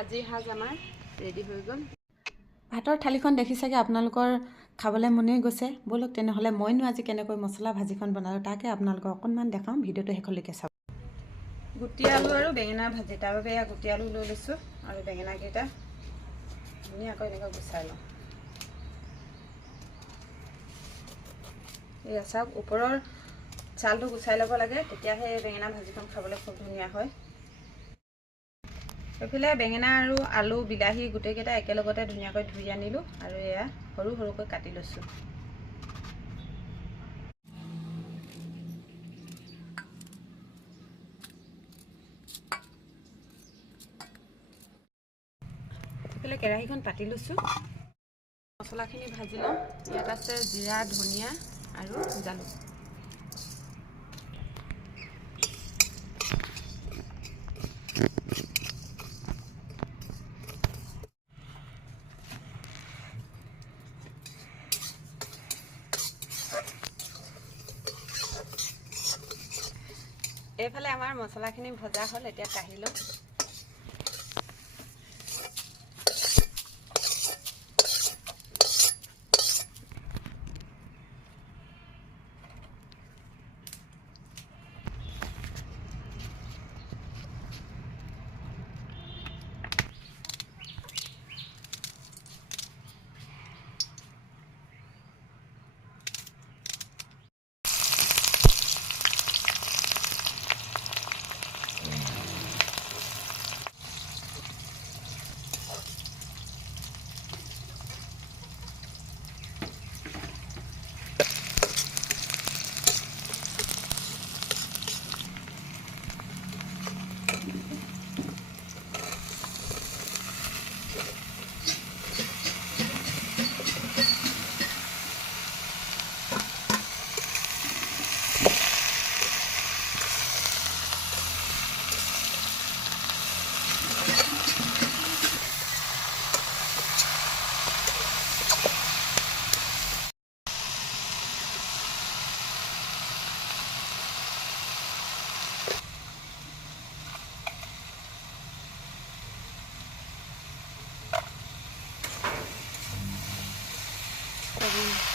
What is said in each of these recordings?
আজিৰ সাজ আমাৰ ৰেডি হৈ গ'ল। ভাতৰ থালিখন দেখি চাগে আপোনালোকৰ খাবলৈ মনেই গৈছে। ব'লক তেনেহ'লে মইনো আজি কেনেকৈ মছলা ভাজিখন বনালোঁ তাকে আপোনালোকক অকণমান দেখাওঁ ভিডিঅ'টো শেষলৈকে চাওক। গুটি আলু আৰু বেঙেনা ভাজি তাৰ বাবে এয়া গুটি আলু লৈ লৈছোঁ আৰু বেঙেনাকেইটা ধুনীয়াকৈ এনেকৈ গুচাই লওঁ। এয়া চাওক ওপৰৰ ছালটো গুচাই ল'ব লাগে তেতিয়াহে এই বেঙেনা ভাজিখন খাবলৈ খুব ধুনীয়া হয়। এইফালে বেঙেনা আৰু আলু বিলাহী গোটেইকেইটা একেলগতে ধুনীয়াকৈ ধুই আনিলোঁ আৰু এয়া সৰু সৰুকৈ কাটি লৈছোঁ। এইফালে কেৰাহীখন পাতি লৈছোঁ। মছলাখিনি ভাজি লওঁ। ইয়াত আছে জিৰা ধনিয়া আৰু জালুক। এইফালে আমাৰ মছলাখিনি ভজা হ'ল এতিয়া কাঢ়ি লওঁ every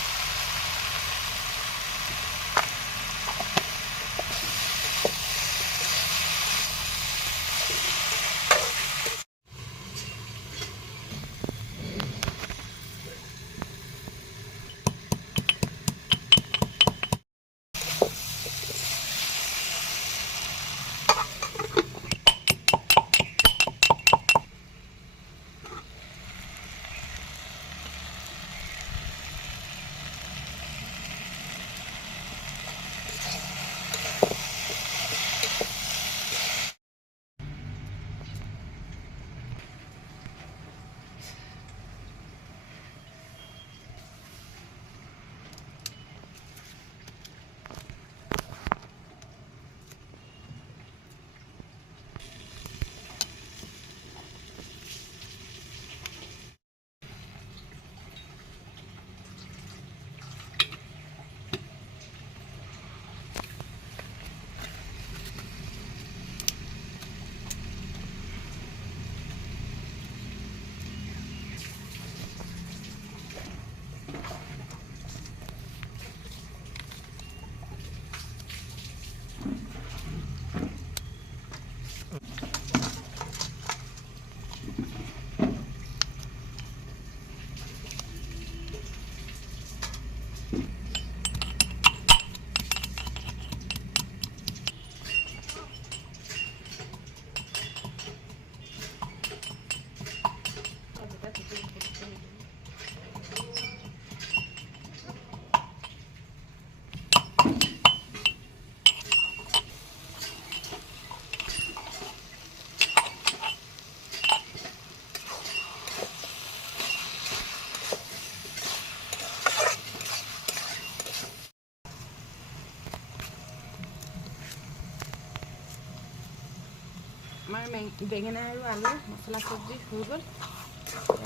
আমাৰ বেঙেনা আৰু আলু মছলা চব্জি হৈ গ'ল।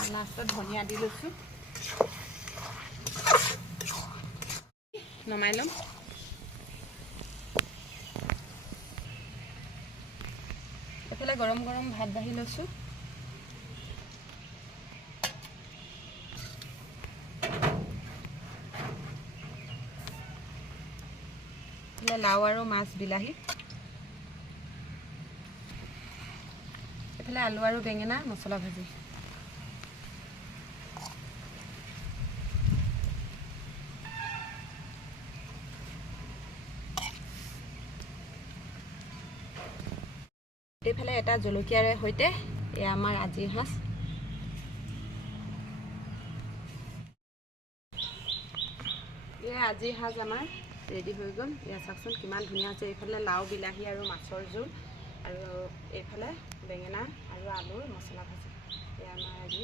লাষ্টত ধনিয়া দি লৈছোঁ। নমাই লম। এইফালে গৰম গৰম ভাত বাঢ়ি লৈছোঁ। লাও আৰু মাছ বিলাহী। এইফালে আলু আৰু বেঙেনা মছলা ভাজি। এইফালে এটা জলকীয়াৰে সৈতে এয়া আমাৰ আজিৰ সাজ এয়া আজিৰ সাজ আমাৰ ৰেডি হৈ গ'ল। এয়া চাওকচোন কিমান ধুনীয়া হৈছে। এইফালে লাও বিলাহী আৰু মাছৰ জোল। আৰু এইফালে বেঙেনা। আৰু আলুৰ মছলা ভাজি এয়া আমাৰ আজি